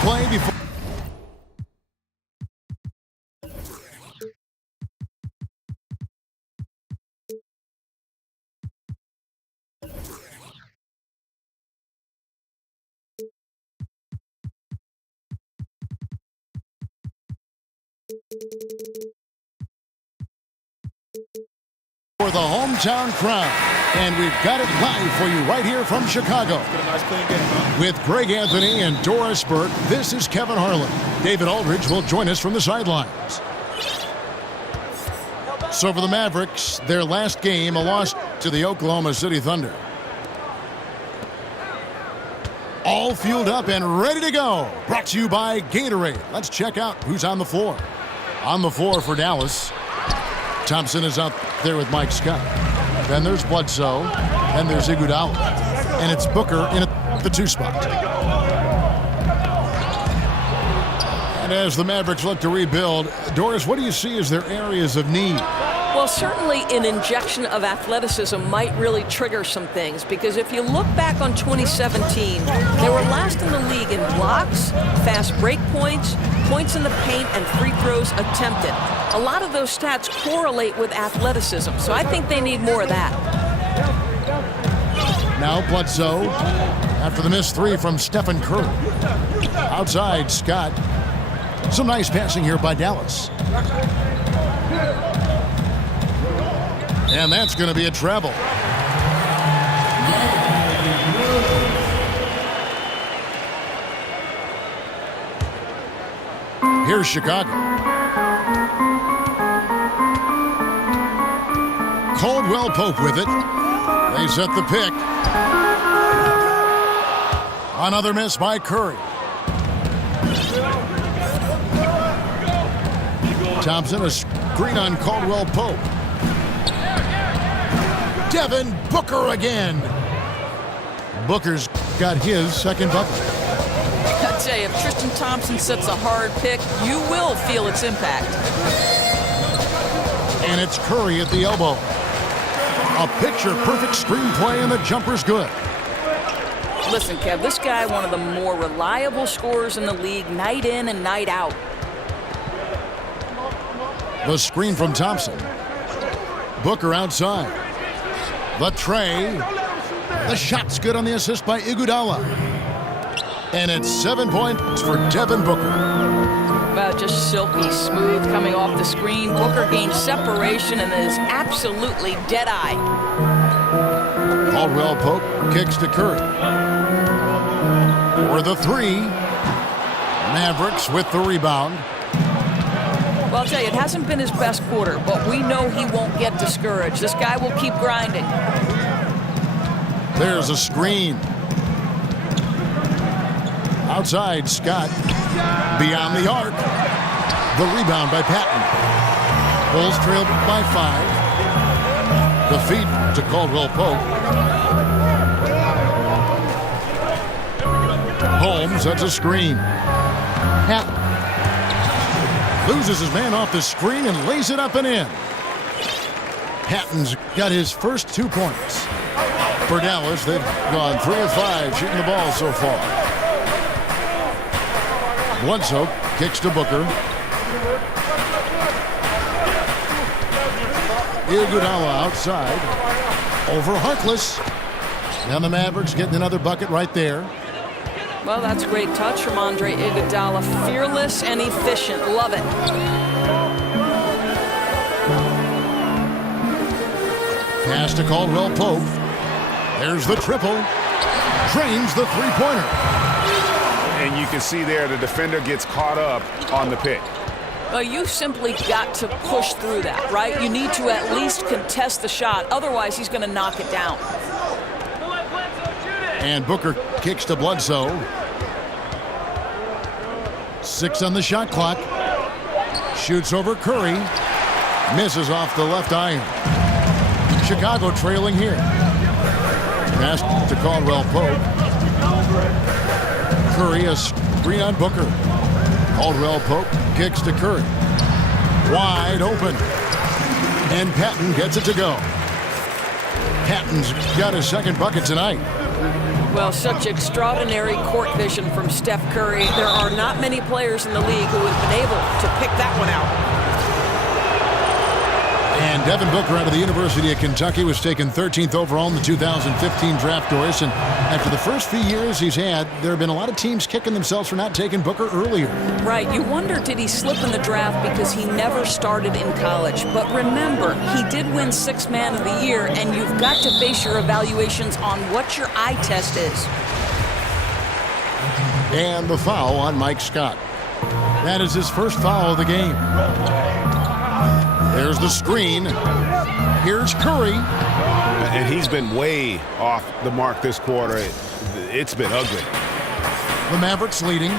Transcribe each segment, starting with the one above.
Play before. For the hometown crowd, and we've got it live for you right here from Chicago. Nice clean game, huh? With Greg Anthony and Doris Burke, this is Kevin Harlan. David Aldridge will join us from the sidelines. So for the Mavericks, their last game, a loss to the Oklahoma City Thunder. All fueled up and ready to go. Brought to you by Gatorade. Let's check out who's on the floor. On the floor for Dallas, Thompson is out there with Mike Scott. Then there's Bledsoe. Then there's Iguodala. And it's Booker in the 2 spot. And as the Mavericks look to rebuild, Doris, what do you see as their areas of need? Well, certainly an injection of athleticism might really trigger some things, because if you look back on 2017, they were last in the league in blocks, fast break points, points in the paint, and free throws attempted. A lot of those stats correlate with athleticism, so I think they need more of that. Now Bledsoe after the missed 3 from Stephen Curry. Outside, Scott. Some nice passing here by Dallas. And that's going to be a travel. Here's Chicago. Caldwell Pope with it. They set the pick. Another miss by Curry. Thompson, a screen on Caldwell Pope. Devin Booker again. Booker's got his second bucket. I'd say if Tristan Thompson sets a hard pick, you will feel its impact. And it's Curry at the elbow. A picture-perfect screenplay, and the jumper's good. Listen, Kev, this guy, one of the more reliable scorers in the league, night in and night out. The screen from Thompson. Booker outside. The tray. The shot's good on the assist by Iguodala. And it's 7 points for Devin Booker. Well, just silky smooth coming off the screen. Booker gains separation and is absolutely dead-eye. Caldwell Pope kicks to Curry. For the 3. Mavericks with the rebound. Well, I'll tell you, it hasn't been his best quarter, but we know he won't get discouraged. This guy will keep grinding. There's a screen. Outside, Scott. Beyond the arc. The rebound by Patton. Bulls trailed by 5. The feed to Caldwell Pope. Holmes, that's a screen. Patton loses his man off the screen and lays it up and in. Patton's got his first 2 points. For Dallas, they've gone 3 of 5 shooting the ball so far. Bledsoe kicks to Booker. Iguodala outside. Over Harkless. And the Mavericks getting another bucket right there. Well, that's a great touch from Andre Iguodala. Fearless and efficient. Love it. Pass to Caldwell Pope. There's the triple. Drains the 3-pointer. And you can see there the defender gets caught up on the pick. Well, you simply got to push through that, right? You need to at least contest the shot. Otherwise, he's going to knock it down. And Booker kicks to Bledsoe. 6 on the shot clock. Shoots over Curry. Misses off the left iron. Chicago trailing here. Pass to Caldwell Pope. Curry, a screen on Booker. Caldwell Pope kicks to Curry. Wide open. And Patton gets it to go. Patton's got his second bucket tonight. Well, such extraordinary court vision from Steph Curry. There are not many players in the league who have been able to pick that one out. And Devin Booker out of the University of Kentucky was taken 13th overall in the 2015 draft, Doris. And after the first few years he's had, there have been a lot of teams kicking themselves for not taking Booker earlier. Right. You wonder, did he slip in the draft because he never started in college? But remember, he did win Sixth Man of the Year, and you've got to base your evaluations on what your eye test is. And the foul on Mike Scott. That is his first foul of the game. There's the screen. Here's Curry. And he's been way off the mark this quarter. It's been ugly. The Mavericks leading.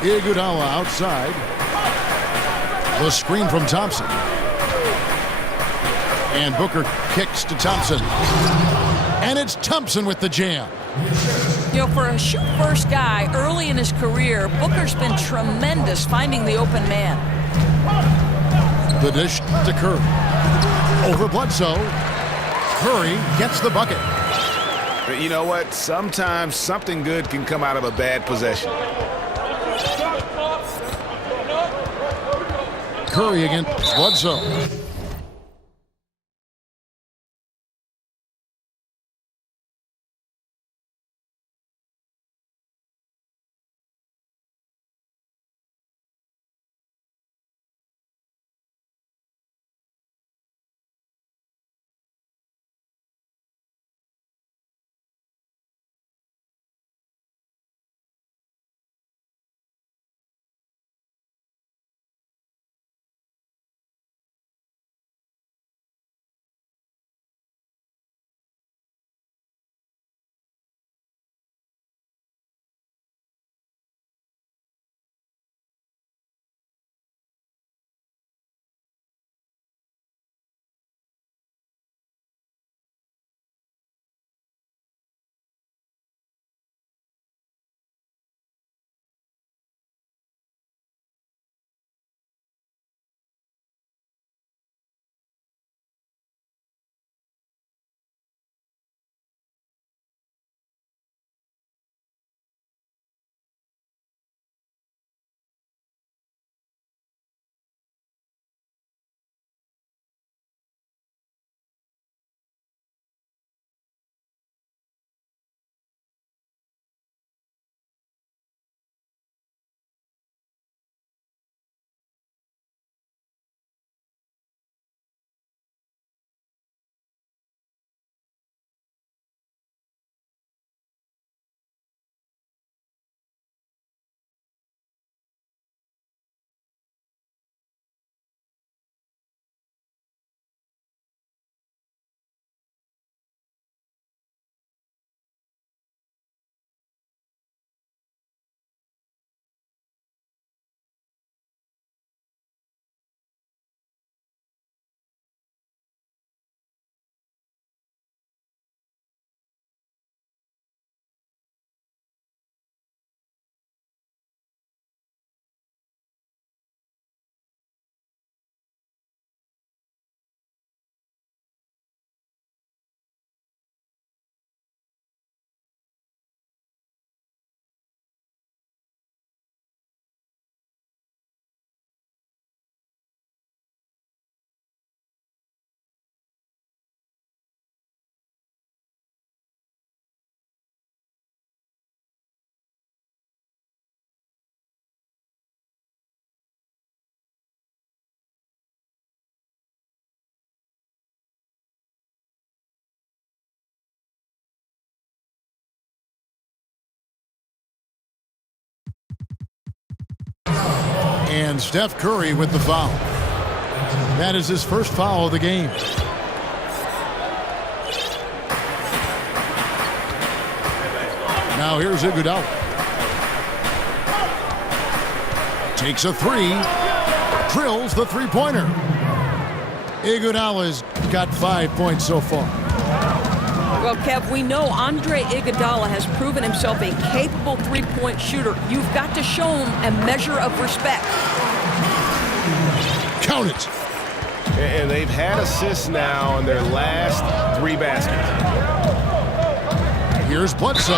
Iguodala outside. The screen from Thompson. And Booker kicks to Thompson. And it's Thompson with the jam. You know, for a shoot-first guy early in his career, Booker's been tremendous finding the open man. The dish to Curry. Over Bledsoe. Curry gets the bucket. But you know what? Sometimes something good can come out of a bad possession. Curry against Bledsoe. And Steph Curry with the foul. That is his first foul of the game. Now here's Iguodala. Takes a three. Drills the three-pointer. Iguodala's got 5 points so far. Well, Kev, we know Andre Iguodala has proven himself a capable three-point shooter. You've got to show him a measure of respect. Count it. And they've had assists now in their last 3 baskets. Here's Bledsoe.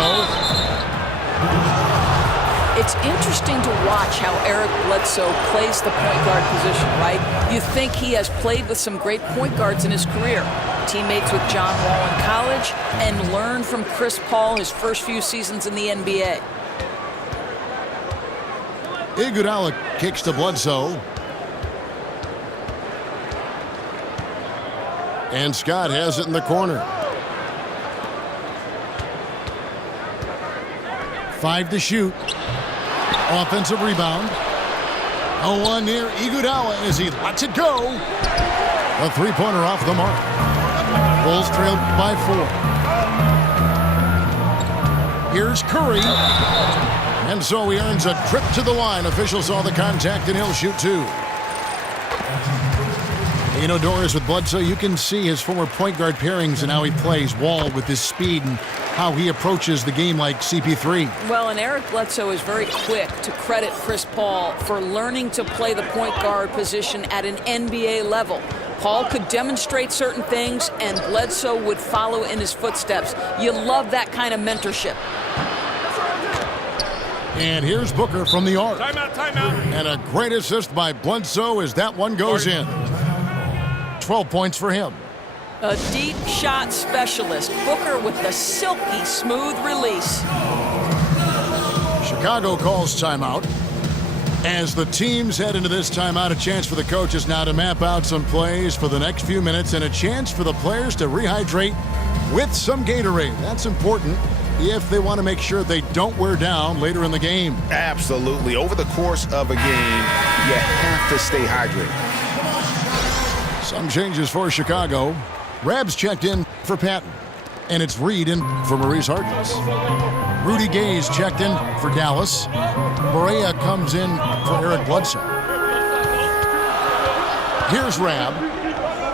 It's interesting to watch how Eric Bledsoe plays the point guard position, right? You think he has played with some great point guards in his career. Teammates with John Wall in college and learned from Chris Paul his first few seasons in the NBA. Iguodala kicks to Bledsoe. And Scott has it in the corner. 5 to shoot. Offensive rebound. A one near Iguodala as he lets it go. A three-pointer off the mark. Bulls trailed by 4. Here's Curry. And so he earns a trip to the line. Officials saw the contact and he'll shoot 2. You know, Doris, with Bledsoe, you can see his former point guard pairings and how he plays. Wall with his speed and how he approaches the game like CP3. Well, and Eric Bledsoe is very quick to credit Chris Paul for learning to play the point guard position at an NBA level. Paul could demonstrate certain things, and Bledsoe would follow in his footsteps. You love that kind of mentorship. And here's Booker from the arc. Timeout. And a great assist by Bledsoe as that one goes in. 12 points for him. A deep shot specialist. Booker with the silky smooth release. Chicago calls timeout. As the teams head into this timeout, a chance for the coaches now to map out some plays for the next few minutes and a chance for the players to rehydrate with some Gatorade. That's important if they want to make sure they don't wear down later in the game. Absolutely. Over the course of a game, you have to stay hydrated. Some changes for Chicago. Rabs checked in for Patton. And it's Reed in for Maurice Harkless. Rudy Gay's checked in for Dallas. Barea comes in for Eric Bledsoe. Here's Rab.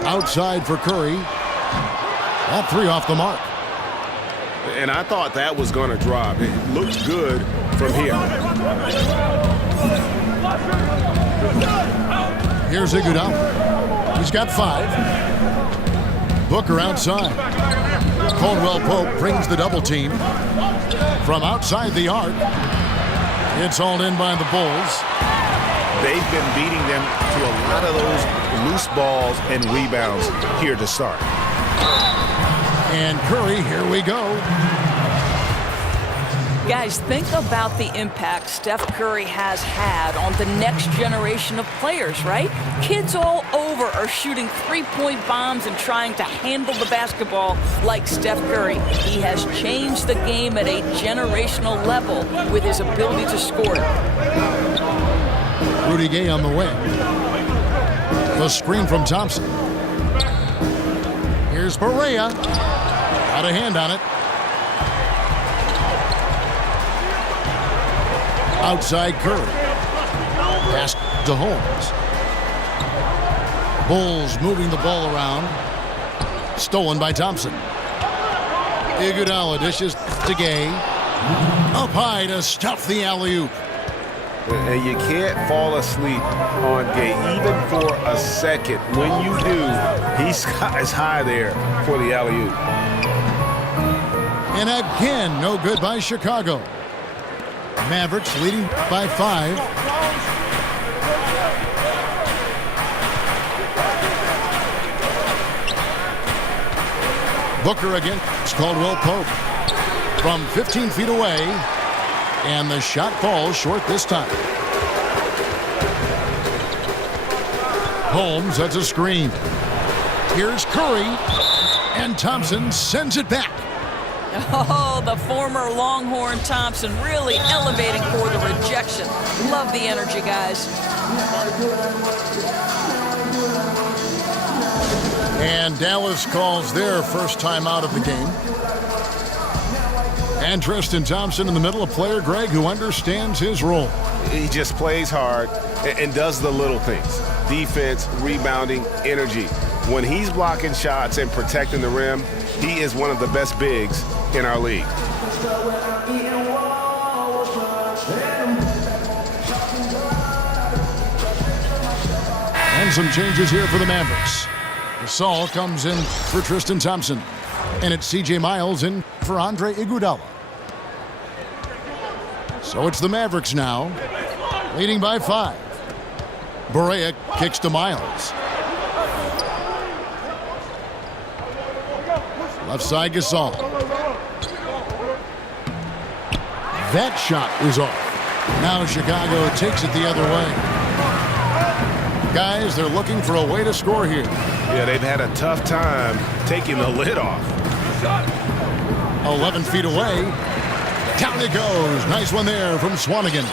Outside for Curry. That 3 off the mark. And I thought that was going to drop. It looked good from here. Here's Iguodala. He's got 5. Booker outside. Caldwell Pope brings the double team. From outside the arc. It's hauled in by the Bulls. They've been beating them to a lot of those loose balls and rebounds here to start. And Curry, here we go. Guys, think about the impact Steph Curry has had on the next generation of players, right? Kids all over are shooting three-point bombs and trying to handle the basketball like Steph Curry. He has changed the game at a generational level with his ability to score. Rudy Gay on the wing. The screen from Thompson. Here's Barea. Got a hand on it. Outside Curry. Pass to Holmes. Bulls moving the ball around. Stolen by Thompson. Iguodala dishes to Gay. Up high to stuff the alley-oop. And you can't fall asleep on Gay, even for a second. When you do, he's skies high there for the alley-oop. And again, no good by Chicago. Mavericks leading by 5. Booker against Caldwell Pope from 15 feet away. And the shot falls short this time. Holmes, that's a screen. Here's Curry. And Thompson sends it back. Oh, the former Longhorn Thompson really elevating for the rejection. Love the energy, guys. And Dallas calls their first time out of the game. And Tristan Thompson in the middle, a player, Greg, who understands his role. He just plays hard and does the little things. Defense, rebounding, energy. When he's blocking shots and protecting the rim, he is one of the best bigs in our league. And some changes here for the Mavericks. Gasol comes in for Tristan Thompson. And it's C.J. Miles in for Andre Iguodala. So it's the Mavericks now, leading by 5. Barea kicks to Miles. Left side Gasol. That shot is off. Now Chicago takes it the other way. Guys, they're looking for a way to score here. Yeah, they've had a tough time taking the lid off. 11 feet away. Down it goes. Nice one there from Swanigan.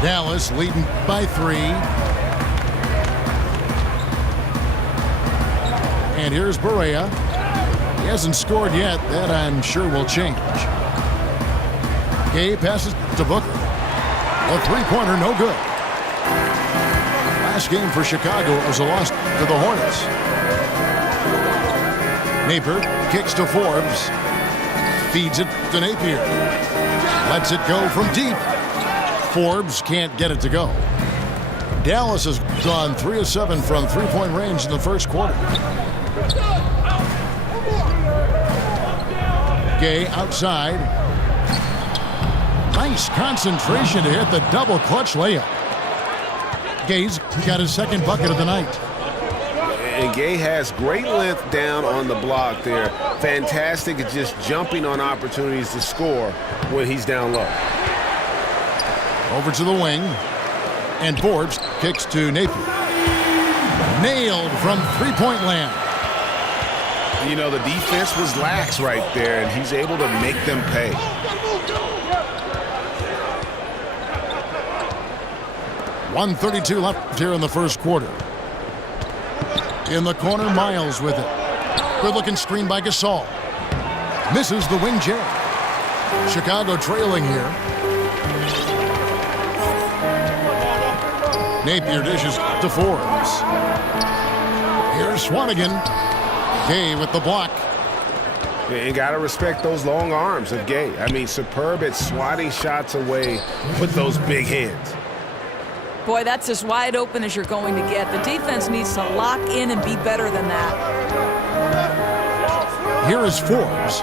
Dallas leading by 3. And here's Barea. He hasn't scored yet. That I'm sure will change. Gay passes to Booker. A three-pointer, no good. Last game for Chicago, it was a loss to the Hornets. Napier kicks to Forbes. Feeds it to Napier. Lets it go from deep. Forbes can't get it to go. Dallas has gone 3 of 7 from three-point range in the first quarter. Gay outside. Nice concentration to hit the double clutch layup. Gay's got his second bucket of the night. And Gay has great length down on the block there. Fantastic at just jumping on opportunities to score when he's down low. Over to the wing. And Forbes kicks to Napier. Nailed from three-point land. You know, the defense was lax right there, and he's able to make them pay. .132 left here in the first quarter. In the corner, Miles with it. Good-looking screen by Gasol. Misses the wing jab. Chicago trailing here. Napier dishes to Forbes. Here's Swanigan. Gay with the block. You got to respect those long arms of Gay. I mean, superb at swatting shots away with those big hands. Boy, that's as wide open as you're going to get. The defense needs to lock in and be better than that. Here is Forbes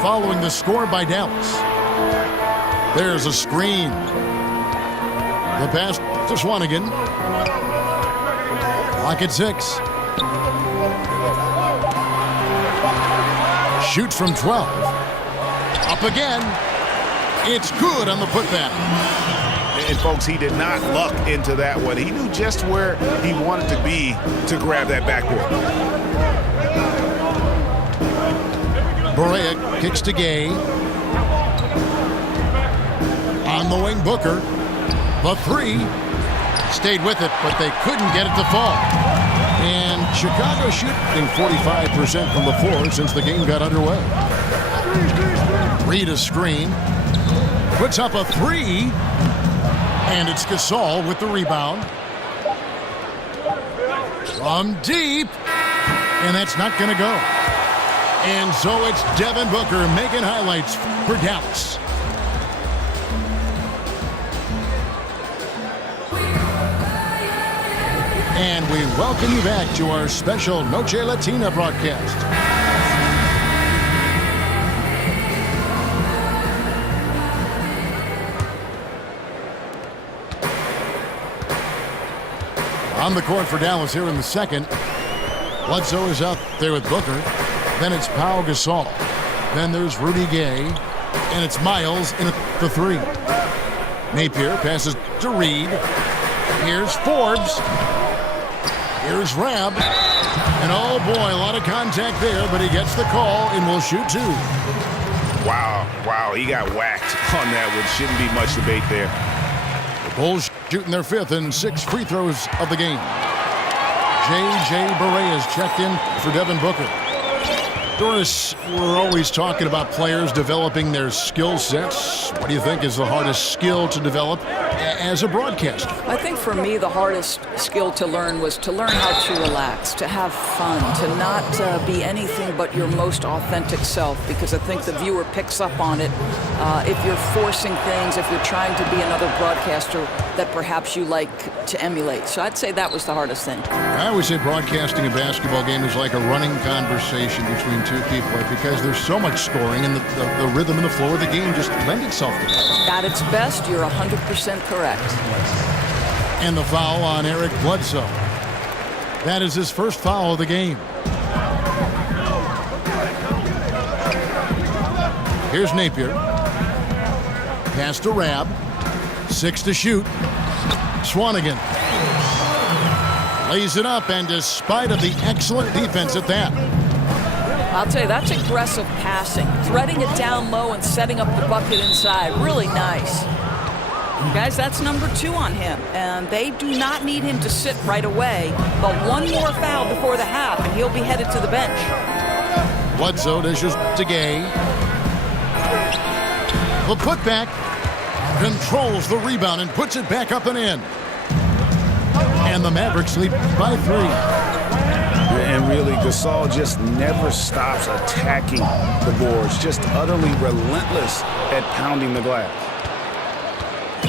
following the score by Dallas. There's a screen. The pass to Swanigan. Clock at 6. Shoots from 12. Up again. It's good on the putback. And folks, he did not luck into that one. He knew just where he wanted to be to grab that backboard. Barea kicks to Gay. On the wing, Booker. The 3. Stayed with it, but they couldn't get it to fall. And Chicago shooting 45% from the floor since the game got underway. Reed a screen. Puts up a 3. And it's Gasol with the rebound. From deep. And that's not going to go. And so it's Devin Booker making highlights for Dallas. And we welcome you back to our special Noche Latina broadcast. On the court for Dallas here in the second. Bledsoe is out there with Booker. Then it's Pau Gasol. Then there's Rudy Gay. And it's Miles in at the 3. Napier passes to Reed. Here's Forbes. Here's Rab. And oh boy, a lot of contact there, but he gets the call and will shoot 2. Wow, he got whacked on that one. Shouldn't be much debate there. The Bulls shooting their 5th and 6th free throws of the game. J.J. Barea is checked in for Devin Booker. Doris, we're always talking about players developing their skill sets. What do you think is the hardest skill to develop as a broadcaster? I think for me, the hardest skill to learn was to learn how to relax, to have fun, to not be anything but your most authentic self, because I think the viewer picks up on it if you're forcing things, if you're trying to be another broadcaster that perhaps you like to emulate. So I'd say that was the hardest thing. I always say broadcasting a basketball game is like a running conversation between two people because there's so much scoring and the rhythm and the flow of the game just lend itself to that. At its best, you're 100% correct. And the foul on Eric Bledsoe. That is his first foul of the game. Here's Napier. Pass to Rab. 6 to shoot. Swanigan lays it up, and despite of the excellent defense at that. I'll tell you, that's aggressive passing. Threading it down low and setting up the bucket inside. Really nice. Guys, that's number 2 on him, and they do not need him to sit right away, but one more foul before the half, and he'll be headed to the bench. Bledsoe dishes to Gay. The putback, controls the rebound and puts it back up and in. And the Mavericks lead by 3. And really, Gasol just never stops attacking the boards, just utterly relentless at pounding the glass.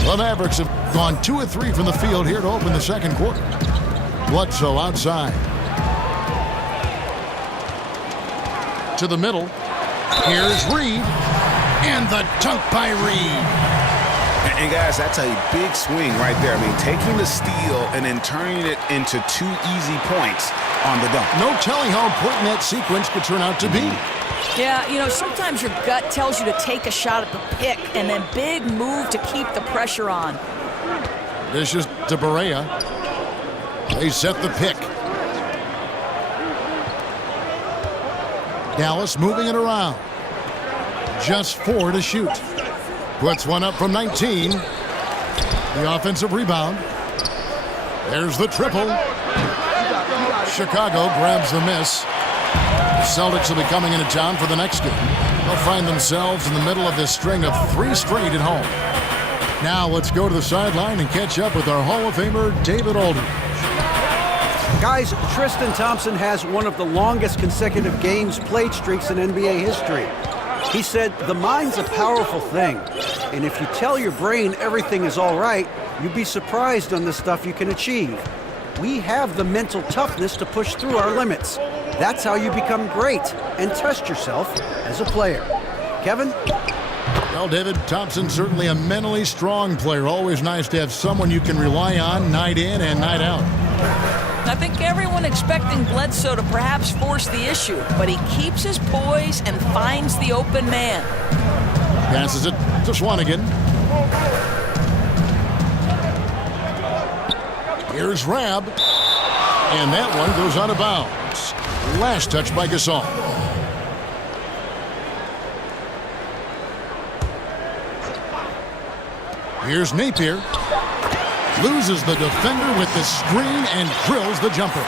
The Mavericks have gone 2 of 3 from the field here to open the second quarter. Bledsoe outside. To the middle. Here's Reed. And the dunk by Reed. And guys, that's a big swing right there. I mean, taking the steal and then turning it into 2 easy points on the dunk. No telling how important that sequence could turn out to be. Yeah, you know, sometimes your gut tells you to take a shot at the pick and then big move to keep the pressure on. This is to Barea. They set the pick. Dallas moving it around. Just 4 to shoot. Puts one up from 19. The offensive rebound. There's the triple. Chicago grabs the miss. The Celtics will be coming into town for the next game. They'll find themselves in the middle of this string of 3 straight at home. Now let's go to the sideline and catch up with our Hall of Famer, David Aldridge. Guys, Tristan Thompson has one of the longest consecutive games played streaks in NBA history. He said, the mind's a powerful thing, and if you tell your brain everything is all right, you'd be surprised on the stuff you can achieve. We have the mental toughness to push through our limits. That's how you become great and test yourself as a player. Kevin? Well, David, Thompson certainly a mentally strong player. Always nice to have someone you can rely on night in and night out. I think everyone expecting Bledsoe to perhaps force the issue, but he keeps his poise and finds the open man. Passes it to Swanigan. Here's Rab. And that one goes out of bounds. Last touch by Gasol. Here's Napier. Loses the defender with the screen and drills the jumper.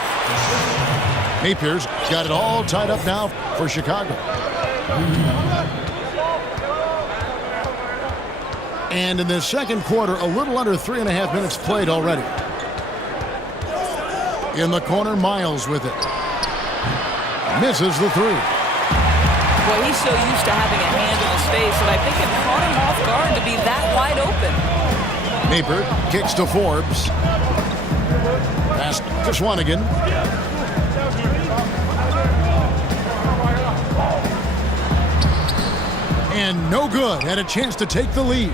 Napier's got it all tied up now for Chicago. And in the second quarter, a little under 3.5 minutes played already. In the corner, Miles with it. Misses the 3. Well, he's so used to having a hand in his face that I think it caught him off guard to be that wide open. Napier kicks to Forbes. Pass to Swanigan. And no good. Had a chance to take the lead.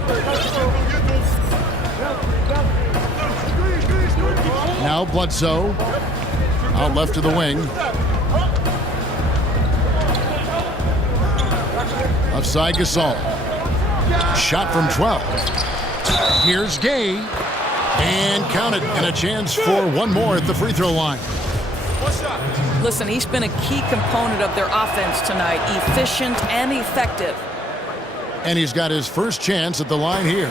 Now Bledsoe. Out left to the wing. Offside Gasol. Shot from 12. Here's Gay. And count it. And a chance for one more at the free throw line. Listen, he's been a key component of their offense tonight. Efficient and effective. And he's got his first chance at the line here.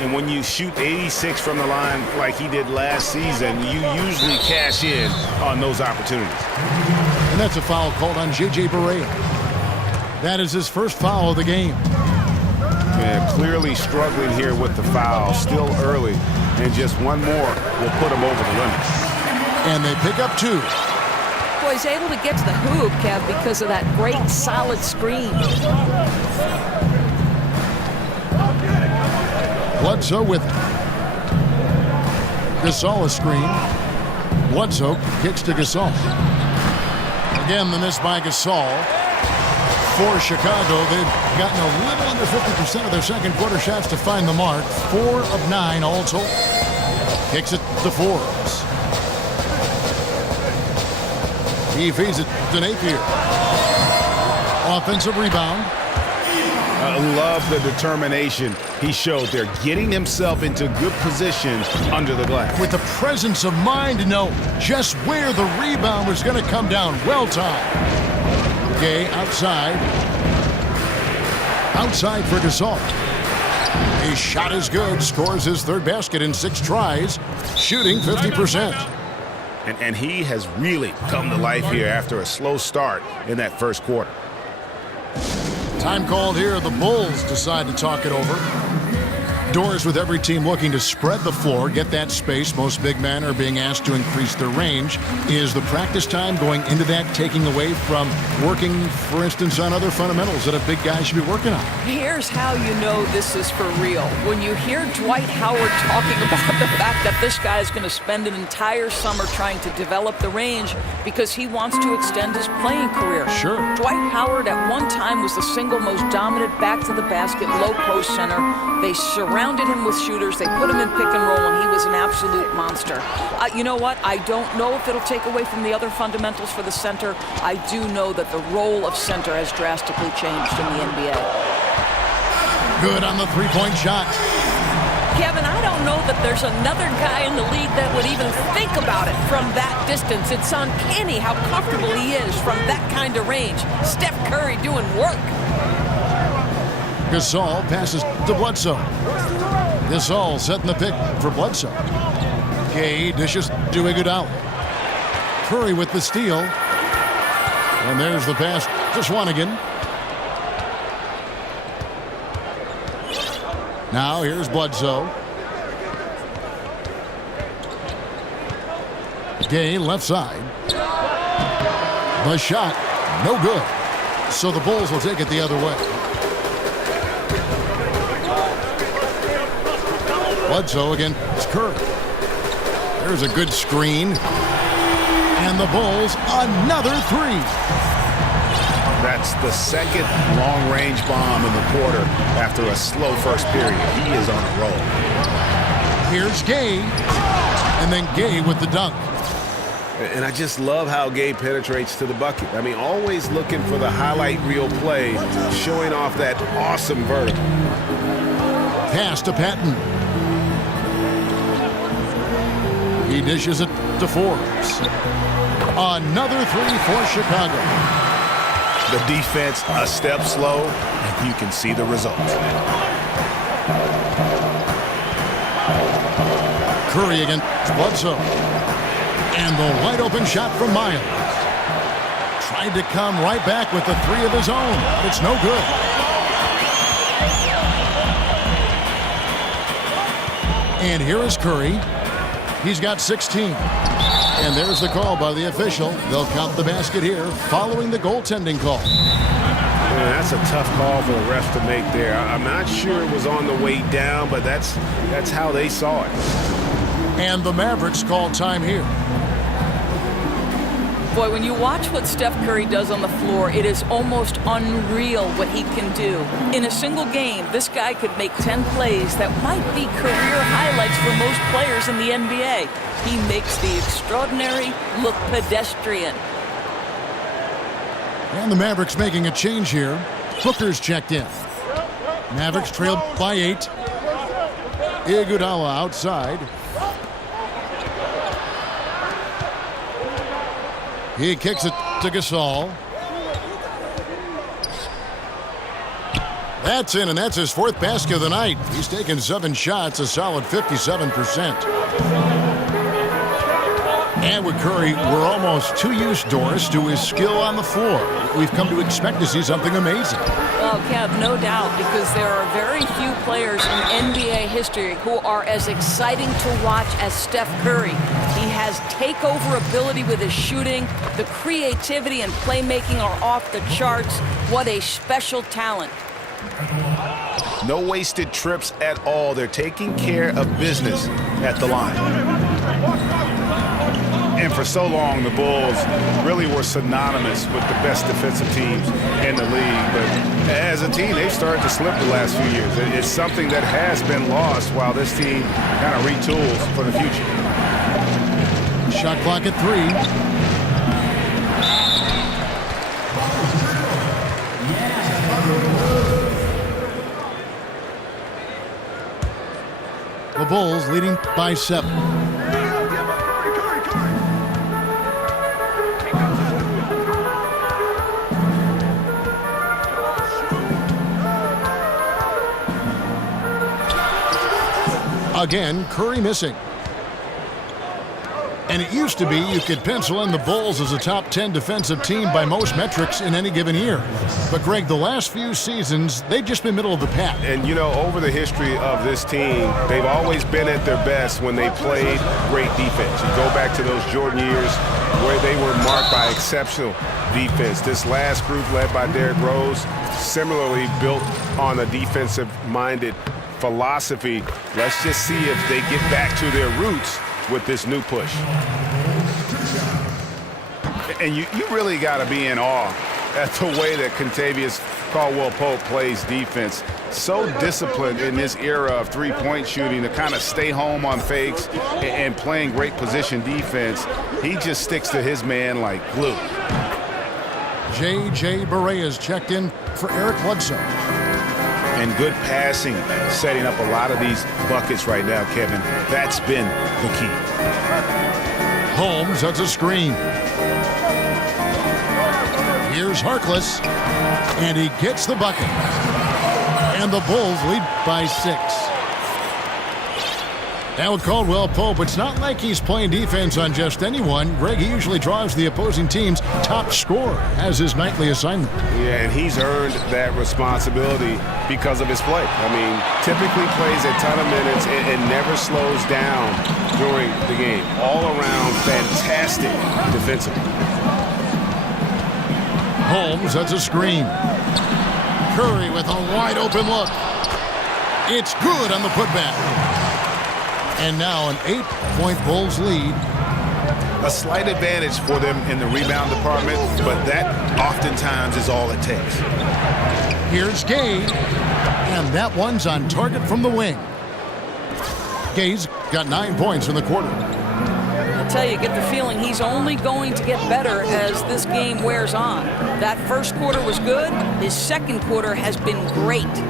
And when you shoot 86 from the line like he did last season, you usually cash in on those opportunities. And that's a foul called on J.J. Barea. That is his first foul of the game. Yeah, clearly struggling here with the foul. Still early. And just one more will put him over the limit. And they pick up 2. Boy, he's able to get to the hoop, Kev, because of that great solid screen. Bledsoe with it. Gasol a screen. Bledsoe kicks to Gasol. Again, the miss by Gasol. For Chicago, they've gotten a little under 50% of their second quarter shots to find the mark. 4 of 9 all told. Kicks it to Forbes. He feeds it to Napier. Offensive rebound. I love the determination he showed there, getting himself into good position under the glass. With the presence of mind to know just where the rebound was going to come down. Well timed. Gay outside. Outside for Gasol. His shot is good. Scores his third basket in 6 tries. Shooting 50%. And he has really come to life here after a slow start in that first quarter. Time called here. The Bulls decide to talk it over. Doors with every team looking to spread the floor, get that space. Most big men are being asked to increase their range. Is the practice time going into that taking away from working, for instance, on other fundamentals that a big guy should be working on? Here's how you know this is for real. When you hear Dwight Howard talking about the fact that this guy is going to spend an entire summer trying to develop the range because he wants to extend his playing career. Sure. Dwight Howard at one time was the single most dominant back-to-the-basket low-post center. They surrounded him with shooters. They put him in pick and roll, and he was an absolute monster. You know what? I don't know if it'll take away from the other fundamentals for the center. I do know that the role of center has drastically changed in the NBA. Good on the three-point shot. Kevin, I don't know that there's another guy in the league that would even think about it from that distance. It's uncanny how comfortable he is from that kind of range. Steph Curry doing work. Gasol passes to Bledsoe. Gasol setting the pick for Bledsoe. Gay dishes to Iguodala. Curry with the steal. And there's the pass to Swanigan. Now here's Bledsoe. Gay left side. The shot, no good. So the Bulls will take it the other way. Bledsoe against Curry. There's a good screen. And the Bulls, another 3. That's the second long-range bomb in the quarter after a slow first period. He is on a roll. Here's Gay. And then Gay with the dunk. And I just love how Gay penetrates to the bucket. I mean, always looking for the highlight reel play, showing off that awesome vertical. Pass to Patton. He dishes it to Forbes. Another 3 for Chicago. The defense a step slow, and you can see the result. Curry against Bledsoe. And the wide open shot from Miles. Tried to come right back with the 3 of his own, but it's no good. And here is Curry. He's got 16. And there's the call by the official. They'll count the basket here following the goaltending call. Man, that's a tough call for the refs to make there. I'm not sure it was on the way down, but that's how they saw it. And the Mavericks call time here. Boy, when you watch what Steph Curry does on the floor, it is almost unreal what he can do. In a single game, this guy could make 10 plays that might be career highlights for most players in the NBA. He makes the extraordinary look pedestrian. And the Mavericks making a change here. Booker's checked in. Mavericks trailed by 8. Iguodala outside. He kicks it to Gasol. That's in, and that's his 4th basket of the night. He's taken 7 shots, a solid 57%. And with Curry, we're almost too used, Doris, to his skill on the floor. We've come to expect to see something amazing. Well, Kev, no doubt, because there are very few players in NBA history who are as exciting to watch as Steph Curry. He has takeover ability with his shooting. The creativity and playmaking are off the charts. What a special talent. No wasted trips at all. They're taking care of business at the line. And for so long, the Bulls really were synonymous with the best defensive teams in the league. But as a team, they've started to slip the last few years. It's something that has been lost while this team kind of retools for the future. Shot clock at 3. The Bulls leading by 7. Again, Curry missing. And it used to be you could pencil in the Bulls as a top 10 defensive team by most metrics in any given year. But, Greg, the last few seasons, they've just been middle of the pack. And, you know, over the history of this team, they've always been at their best when they played great defense. You go back to those Jordan years where they were marked by exceptional defense. This last group, led by Derrick Rose, similarly built on a defensive-minded philosophy. Let's just see if they get back to their roots with this new push. And you really got to be in awe at the way that Kentavious Caldwell-Pope plays defense. So disciplined in this era of three-point shooting to kind of stay home on fakes and playing great position defense. He just sticks to his man like glue. J.J. Barea checked in for Eric Bledsoe. And good passing, setting up a lot of these buckets right now, Kevin. That's been the key. Holmes sets a screen. Here's Harkless, and he gets the bucket. And the Bulls lead by 6. Now with Caldwell-Pope, it's not like he's playing defense on just anyone. Greg, he usually draws the opposing team's top scorer as his nightly assignment. Yeah, and he's earned that responsibility because of his play. I mean, typically plays a ton of minutes and never slows down during the game. All around fantastic defensively. Holmes sets a screen. Curry with a wide open look. It's good on the putback. And now an 8-point Bulls lead. A slight advantage for them in the rebound department, but that oftentimes is all it takes. Here's Gay, and that one's on target from the wing. Gay's got 9 points in the quarter. I'll tell you, get the feeling he's only going to get better as this game wears on. That first quarter was good. His second quarter has been great.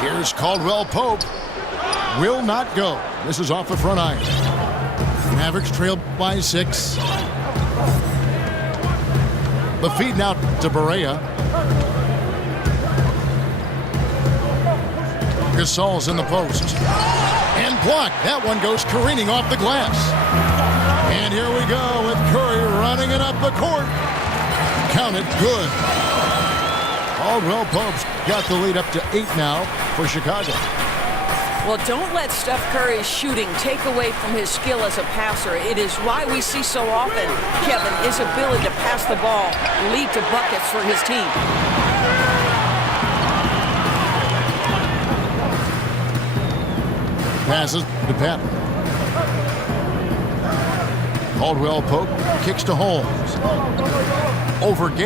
Here's Caldwell-Pope. Will not go. This is off the front iron. Mavericks trailed by 6. The feed now to Barea. Gasol's in the post. And blocked. That one goes careening off the glass. And here we go with Curry running it up the court. Count it, good. Caldwell-Pope's got the lead up to 8 now for Chicago. Well, don't let Steph Curry's shooting take away from his skill as a passer. It is why we see so often, Kevin, his ability to pass the ball lead to buckets for his team. Passes to Pat. Caldwell-Pope kicks to Holmes. Over